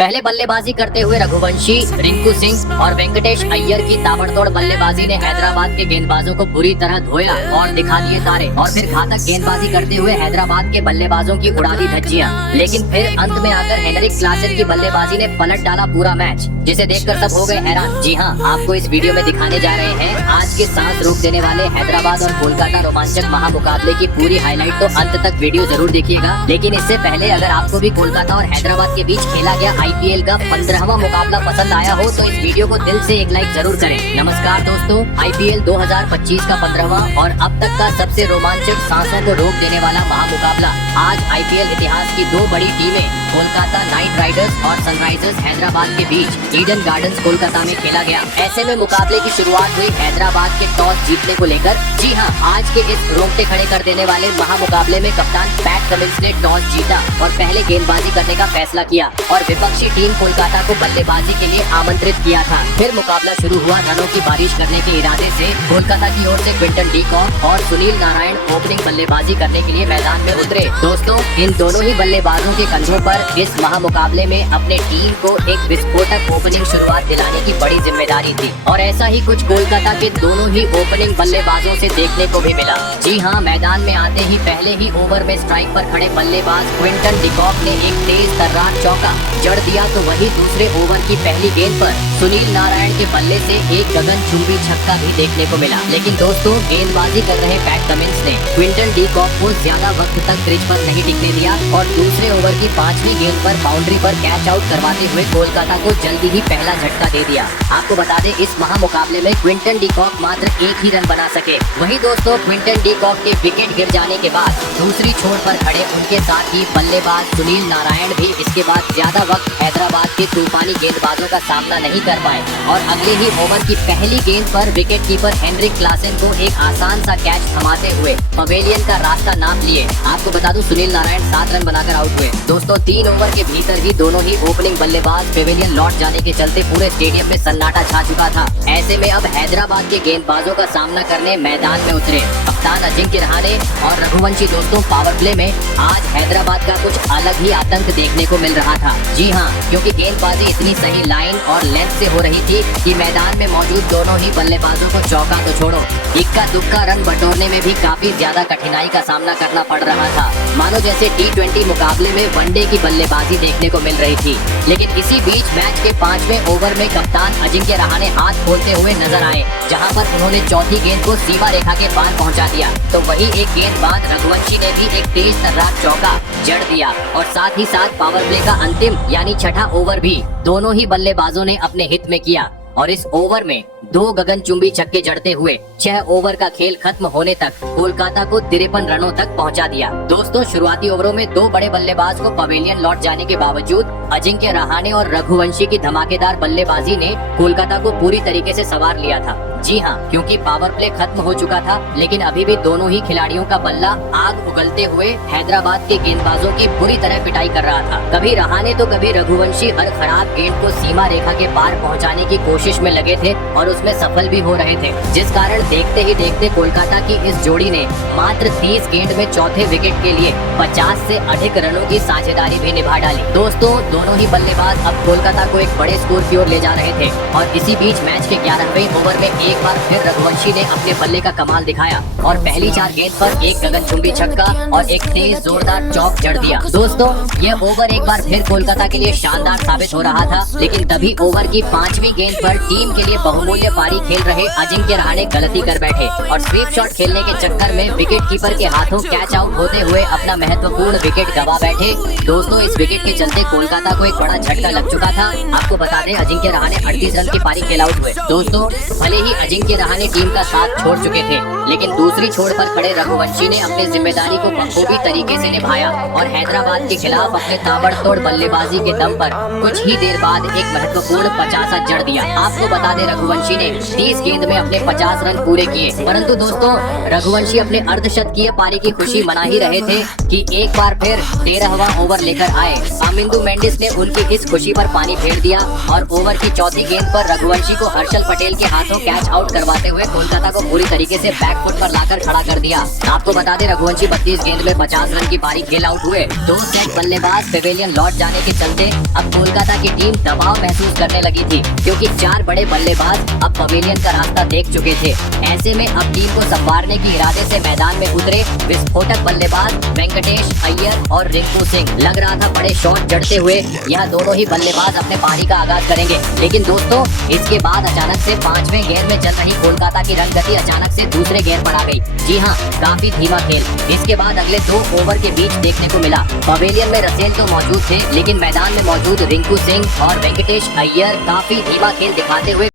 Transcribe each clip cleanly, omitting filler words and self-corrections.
पहले बल्लेबाजी करते हुए रघुवंशी, रिंकू सिंह और वेंकटेश अय्यर की ताबड़तोड़ बल्लेबाजी ने हैदराबाद के गेंदबाजों को बुरी तरह धोया और दिखा दिए तारे। और फिर घातक गेंदबाजी करते हुए हैदराबाद के बल्लेबाजों की उड़ा दी धज्जियां। लेकिन फिर अंत में आकर हेनरिक क्लासेन की बल्लेबाजी ने पलट डाला पूरा मैच, जिसे देखकर सब हो गए हैरान। जी हाँ, आपको इस वीडियो में दिखाने जा रहे हैं आज के सांस रोक देने वाले हैदराबाद और कोलकाता रोमांचक महामुकाबले की पूरी हाईलाइट। तो अंत तक वीडियो जरूर देखिएगा। लेकिन इससे पहले अगर आपको भी कोलकाता और हैदराबाद के बीच खेला गया आईपीएल का 15वां मुकाबला पसंद आया हो तो इस वीडियो को दिल से एक लाइक जरूर करें। नमस्कार दोस्तों, आईपीएल 2025 का 15वां और अब तक का सबसे रोमांचक सांसों को रोक देने वाला महामुकाबला आज आईपीएल इतिहास की दो बड़ी टीमें कोलकाता नाइट राइडर्स और सनराइजर्स हैदराबाद के बीच ईडन गार्डन्स कोलकाता में खेला गया। ऐसे में मुकाबले की शुरुआत हुई हैदराबाद के टॉस जीतने को लेकर। जी हाँ, आज के इस रोंगटे खड़े कर देने वाले महामुकाबले में कप्तान पैट कमिंस ने टॉस जीता और पहले गेंदबाजी करने का फैसला किया और विपक्षी टीम कोलकाता को बल्लेबाजी के लिए आमंत्रित किया था। फिर मुकाबला शुरू हुआ रनों की बारिश करने के इरादे से। कोलकाता की ओर से क्विंटन डी कॉक और सुनील नारायण ओपनिंग बल्लेबाजी करने के लिए मैदान में उतरे। दोस्तों, इन दोनों ही बल्लेबाजों के कंधों पर इस महामुकाबले में अपने टीम को एक विस्फोटक ओपनिंग शुरुआत दिलाने की बड़ी जिम्मेदारी थी और ऐसा ही कुछ कोलकाता के दोनों ही ओपनिंग बल्लेबाजों से देखने को भी मिला। जी हाँ, मैदान में आते ही पहले ही ओवर में स्ट्राइक पर खड़े बल्लेबाज क्विंटन डी कॉक ने एक तेज तर्रार चौका जड़ दिया तो वही दूसरे ओवर की पहली गेंद पर सुनील नारायण के बल्ले से एक गगनचुंबी छक्का भी देखने को मिला। लेकिन दोस्तों, गेंदबाजी कर रहे पैट कमिंस ने क्विंटन डी कॉक को ज्यादा वक्त तक क्रीज पर नहीं टिकने दिया और दूसरे ओवर की 5वीं गेंद पर बाउंड्री पर कैच आउट करवाते हुए कोलकाता को जल्दी ही पहला झटका दे दिया। आपको बता दें, इस महामुकाबले में क्विंटन डी कॉक मात्र एक ही रन बना सके। वही दोस्तों, क्विंटन डी कॉक के विकेट गिर जाने के बाद दूसरी छोर पर खड़े उनके साथ ही बल्लेबाज सुनील नारायण भी इसके बाद ज्यादा वक्त हैदराबाद के तूफानी गेंदबाजों का सामना नहीं कर पाए और अगले ही ओवर की पहली गेंद पर विकेट कीपर हेनरिक क्लासेन को एक आसान सा कैच थमाते हुए पवेलियन का रास्ता नाप लिए। आपको बता दूं, सुनील नारायण 7 रन बनाकर आउट हुए। दोस्तों, 3 ओवर के भीतर ही दोनों ही ओपनिंग बल्लेबाज पवेलियन लौट जाने के चलते पूरे स्टेडियम में सन्नाटा छा चुका था। ऐसे में अब हैदराबाद के गेंदबाजों का सामना करने मैदान में उतरे कप्तान अजिंक्य रहाणे और रघुवंशी। दोस्तों, पावर प्ले में आज हैदराबाद का कुछ अलग ही आतंक देखने को मिल रहा था। जी हाँ, क्योंकि गेंदबाजी इतनी सही लाइन और लेंथ से हो रही थी कि मैदान में मौजूद दोनों ही बल्लेबाजों को चौका तो छोड़ो, इक्का दुक्का रन बटोरने में भी काफी ज्यादा कठिनाई का सामना करना पड़ रहा था। मानो जैसे T20 मुकाबले में वनडे की बल्लेबाजी देखने को मिल रही थी। लेकिन इसी बीच मैच के 5वें ओवर में कप्तान अजिंक्य रहाणे हाथ खोलते हुए नजर आए, जहां पर उन्होंने चौथी गेंद को सीमा रेखा के पार पहुंचा दिया। तो वही एक गेंद बाद रघुवंशी ने भी एक तेज तर्रार चौका जड़ दिया और साथ ही साथ पावर प्ले का अंतिम यानी छठा ओवर भी दोनों ही बल्लेबाजों ने अपने हित में किया और इस ओवर में 2 गगनचुंबी छक्के जड़ते हुए 6 ओवर का खेल खत्म होने तक कोलकाता को 53 रनों तक पहुंचा दिया। दोस्तों, शुरुआती ओवरों में 2 बड़े बल्लेबाज को पवेलियन लौट जाने के बावजूद अजिंक्य रहाणे और रघुवंशी की धमाकेदार बल्लेबाजी ने कोलकाता को पूरी तरीके से संवार लिया था। जी हाँ, क्योंकि पावर प्ले खत्म हो चुका था, लेकिन अभी भी दोनों ही खिलाड़ियों का बल्ला आग उगलते हुए हैदराबाद के गेंदबाजों की बुरी तरह पिटाई कर रहा था। कभी रहाणे तो कभी रघुवंशी हर खराब गेंद को सीमा रेखा के पार पहुंचाने की कोशिश में लगे थे और उसमें सफल भी हो रहे थे, जिस कारण देखते ही देखते कोलकाता की इस जोड़ी ने मात्र 30 गेंद में चौथे विकेट के लिए 50 से अधिक रनों की साझेदारी भी निभा डाली। दोस्तों, दोनों ही बल्लेबाज अब कोलकाता को एक बड़े स्कोर की ओर ले जा रहे थे और इसी बीच मैच के 11वें ओवर में एक बार फिर रघुवंशी ने अपने बल्ले का कमाल दिखाया और पहली 4 गेंद पर एक गगनचुंबी छक्का और एक तेज जोरदार चौक जड़ दिया। दोस्तों, यह ओवर एक बार फिर कोलकाता के लिए शानदार साबित हो रहा था, लेकिन तभी ओवर की 5वीं गेंद पर टीम के लिए बहुमूल्य पारी खेल रहे अजिंक्य रहाणे गलती कर बैठे और स्वीप शॉट खेलने के चक्कर में विकेट कीपर के हाथों कैच आउट होते हुए अपना महत्वपूर्ण विकेट गवा बैठे। दोस्तों, इस विकेट के चलते कोलकाता को एक बड़ा झटका लग चुका था। आपको बता दें, अजिंक्य रहाणे 38 रन की पारी खेल आउट हुए। दोस्तों, भले ही अजिंक्य रहाणे टीम का साथ छोड़ चुके थे, लेकिन दूसरी छोर पर खड़े रघुवंशी ने अपनी जिम्मेदारी को बखूबी तरीके से निभाया और हैदराबाद के खिलाफ अपने ताबड़तोड़ बल्लेबाजी के दम पर कुछ ही देर बाद एक महत्वपूर्ण 50 जड़ दिया। आपको बता दें, रघुवंशी ने 30 गेंद में अपने 50 रन पूरे किए, परंतु दोस्तों, रघुवंशी अपने अर्धशतकीय पारी की खुशी मना ही रहे थे कि एक बार फिर 13वां ओवर लेकर आए। आमिंदु मेंडिस ने उनकी इस खुशी पर पानी फेर दिया और ओवर की चौथी गेंद पर रघुवंशी को हर्षल पटेल के हाथों कैच आउट करवाते हुए कोलकाता को पूरी तरीके से बैकफुट पर लाकर खड़ा कर दिया। आपको बता दें रघुवंशी 32 गेंद में 50 रन की पारी खेल आउट हुए। 2 सेट बल्लेबाज पेवेलियन लौट जाने के चलते अब कोलकाता की टीम दबाव महसूस करने लगी थी, क्योंकि 4 बड़े बल्लेबाज अब पवेलियन का रास्ता देख चुके थे। ऐसे में अब टीम को संवारने की इरादे से मैदान में उतरे विस्फोटक बल्लेबाज वेंकटेश अय्यर और रिंकू सिंह। लग रहा था बड़े शॉट जड़ते हुए यह दोनों ही बल्लेबाज अपने पारी का आगाज करेंगे, लेकिन दोस्तों इसके बाद अचानक से 5वें गेंद में चल रही कोलकाता की रनगति अचानक से दूसरे गेंद पर आ गई। जी हाँ, काफी धीमा खेल इसके बाद अगले 2 ओवर के बीच देखने को मिला। पवेलियन में रसेल तो मौजूद थे, लेकिन मैदान में मौजूद रिंकू सिंह और वेंकटेश अय्यर काफी धीमा खेल दिखाते हुए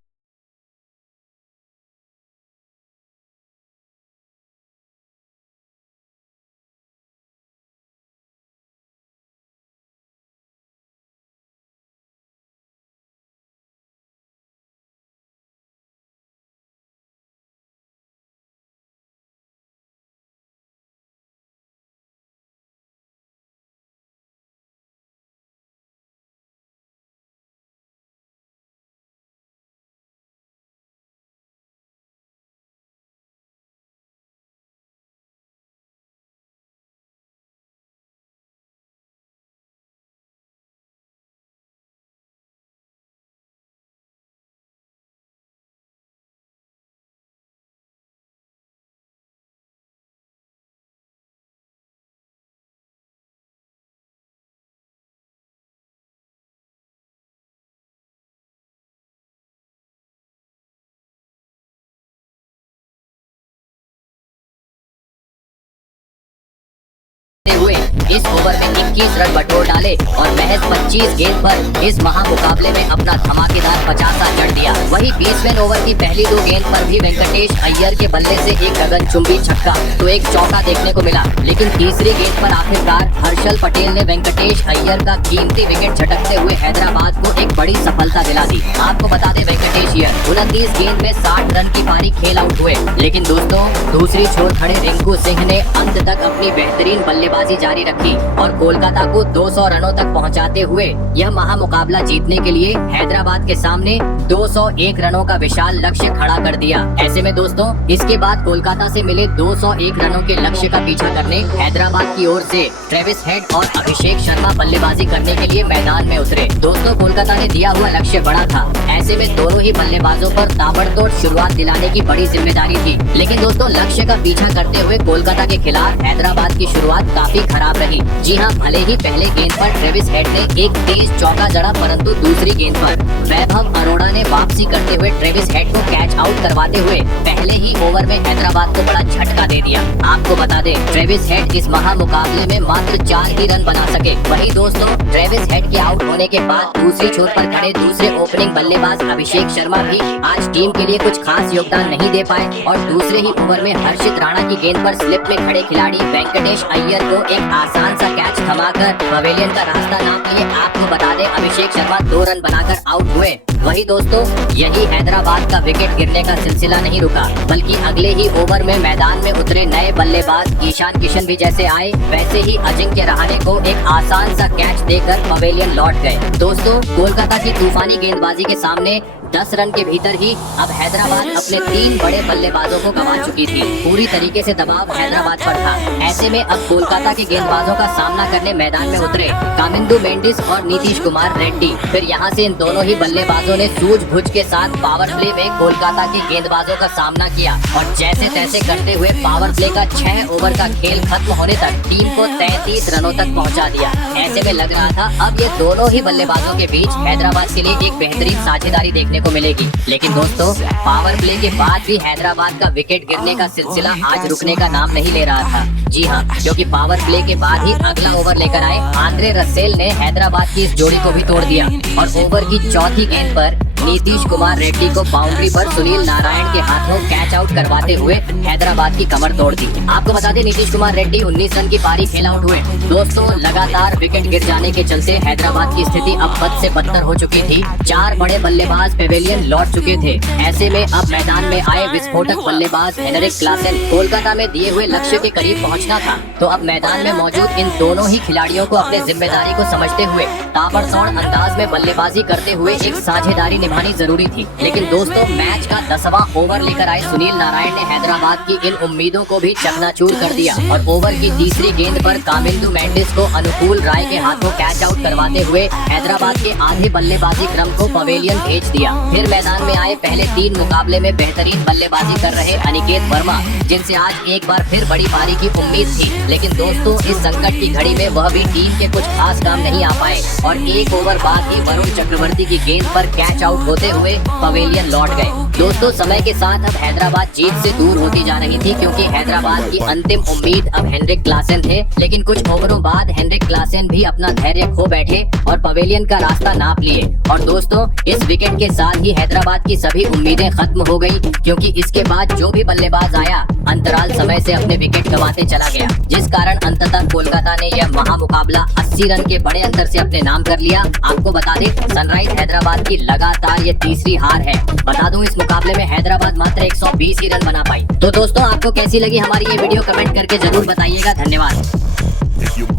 हुए इस ओवर में 21 रन बटोर डाले और महज 25 गेंद पर इस महामुकाबले में अपना धमाकेदार 50 जड़ दिया। वही 20वें ओवर की पहली 2 गेंद पर भी वेंकटेश अय्यर के बल्ले से एक गगनचुंबी छक्का तो एक चौका देखने को मिला, लेकिन तीसरी गेंद पर आखिरकार हर्षल पटेल ने वेंकटेश अय्यर का कीमती विकेट झटकते हुए हैदराबाद को एक बड़ी सफलता दिला दी। आपको बता दें वेंकटेश अय्यर 29 गेंद में 60 रन की पारी खेल आउट हुए, लेकिन दोस्तों दूसरी छोर खड़े रिंकू सिंह ने अंत तक अपनी बेहतरीन बल्लेबाजी जारी रखी और कोलकाता को 200 रनों तक पहुंचाते हुए यह महामुकाबला जीतने के लिए हैदराबाद के सामने 201 रनों का विशाल लक्ष्य खड़ा कर दिया। ऐसे में दोस्तों इसके बाद कोलकाता से मिले 201 रनों के लक्ष्य का पीछा करने हैदराबाद की ओर से ट्रेविस हेड और अभिषेक शर्मा बल्लेबाजी करने के लिए मैदान में उतरे। दोस्तों कोलकाता ने दिया हुआ लक्ष्य बड़ा था, ऐसे में दोनों ही बल्लेबाजों पर ताबड़तोड़ शुरुआत दिलाने की बड़ी जिम्मेदारी थी, लेकिन दोस्तों लक्ष्य का पीछा करते हुए कोलकाता के खिलाफ हैदराबाद की शुरुआत काफी खराब रही। जी हाँ, भले ही पहले गेंद पर ट्रेविस हेड ने एक तेज चौका जड़ा, परंतु दूसरी गेंद पर वैभव अरोड़ा ने वापसी करते हुए ट्रेविस हेड को कैच आउट करवाते हुए पहले ही ओवर में हैदराबाद को बड़ा झटका दे दिया। आपको बता दें ट्रेविस हेड इस महामुकाबले में मात्र 4 ही रन बना सके। वही दोस्तों ट्रेविस हेड के आउट होने के बाद दूसरी छोर पर खड़े दूसरे ओपनिंग बल्लेबाज अभिषेक शर्मा भी आज टीम के लिए कुछ खास योगदान नहीं दे पाए और दूसरे ही ओवर में हर्षित राणा की गेंद पर स्लिप में खड़े खिलाड़ी वेंकटेश अय्यर को एक आसान सा कैच थमाकर पवेलियन का रास्ता नाप लिए। आपको बता दें अभिषेक शर्मा 2 रन बनाकर आउट हुए। वही दोस्तों यही हैदराबाद का विकेट गिरने का सिलसिला नहीं रुका, बल्कि अगले ही ओवर में मैदान में उतरे नए बल्लेबाज ईशान किशन भी जैसे आए वैसे ही अजिंक्य रहाणे को एक आसान सा कैच देकर पवेलियन लौट गए। दोस्तों कोलकाता की तूफानी गेंदबाजी के सामने 10 रन के भीतर ही अब हैदराबाद अपने 3 बड़े बल्लेबाजों को गंवा चुकी थी। पूरी तरीके से दबाव हैदराबाद पर था। ऐसे में अब कोलकाता के गेंदबाजों का सामना करने मैदान में उतरे कामिंदु मेंडिस और नीतीश कुमार रेड्डी। फिर यहाँ से इन दोनों ही बल्लेबाजों ने सूझबूझ के साथ पावर प्ले में कोलकाता के गेंदबाजों का सामना किया और जैसे तैसे करते हुए पावर प्ले का 6 ओवर का खेल खत्म होने तक टीम को 33 रनों तक पहुँचा दिया। ऐसे में लग रहा था अब ये दोनों ही बल्लेबाजों के बीच हैदराबाद के लिए एक बेहतरीन साझेदारी देखने को मिलेगी, लेकिन दोस्तों पावर प्ले के बाद भी हैदराबाद का विकेट गिरने का सिलसिला आज रुकने का नाम नहीं ले रहा था। जी हाँ, क्योंकि पावर प्ले के बाद ही अगला ओवर लेकर आए आंद्रे रसेल ने हैदराबाद की इस जोड़ी को भी तोड़ दिया और ओवर की चौथी गेंद पर नीतीश कुमार रेड्डी को बाउंड्री पर सुनील नारायण के हाथों कैच आउट करवाते हुए हैदराबाद की कमर तोड़ दी। आपको बता दें नीतीश कुमार रेड्डी 19 रन की पारी खेल आउट हुए। दोस्तों लगातार विकेट गिर जाने के चलते हैदराबाद की स्थिति अब बद से बदतर हो चुकी थी। 4 बड़े बल्लेबाज पेवेलियन लौट चुके थे। ऐसे में अब मैदान में आए विस्फोटक बल्लेबाज हेनरिक क्लासेन कोलकाता में दिए हुए लक्ष्य के करीब पहुंचना था, तो अब मैदान में मौजूद इन दोनों ही खिलाड़ियों को अपनी जिम्मेदारी को समझते हुए ताबड़तोड़ अंदाज में बल्लेबाजी करते हुए एक साझेदारी निभानी जरूरी थी। लेकिन दोस्तों मैच का 10वां ओवर लेकर आए सुनील नारायण ने हैदराबाद की इन उम्मीदों को भी चकनाचूर कर दिया और ओवर की तीसरी गेंद पर कामिंदु मेंडिस को अनुकूल राय के हाथों कैच आउट करवाते हुए हैदराबाद के आधे बल्लेबाजी क्रम को पवेलियन भेज दिया। फिर मैदान में आए पहले 3 मुकाबले में बेहतरीन बल्लेबाजी कर रहे अनिकेत वर्मा, जिनसे आज एक बार फिर बड़ी पारी की उम्मीद थी। लेकिन दोस्तों इस संकट की घड़ी में वह भी टीम के कुछ खास काम नहीं आ पाए और 1 ओवर बाद ही वरुण चक्रवर्ती की गेंद पर कैच आउट होते हुए पवेलियन लौट गए। दोस्तों समय के साथ अब हैदराबाद जीत से दूर होती जा रही थी, क्योंकि हैदराबाद की अंतिम उम्मीद अब हेनरिक क्लासेन थे। लेकिन कुछ ओवरों बाद हेनरिक क्लासेन भी अपना धैर्य खो बैठे और पवेलियन का रास्ता नाप लिए। और दोस्तों इस विकेट के साथ ही हैदराबाद की सभी उम्मीदें खत्म हो गई, क्योंकि इसके बाद जो भी बल्लेबाज आया अंतराल समय से अपने विकेट गंवाते चला गया, जिस कारण अंततः कोलकाता ने यह महामुकाबला 80 रन के बड़े अंतर से अपने नाम कर लिया। आपको बता दें सनराइज हैदराबाद की लगातार ये तीसरी हार है। बता दूं इस मुकाबले में हैदराबाद मात्र 120 ही रन बना पाई। तो दोस्तों आपको कैसी लगी हमारी ये वीडियो कमेंट करके जरूर बताइएगा। धन्यवाद।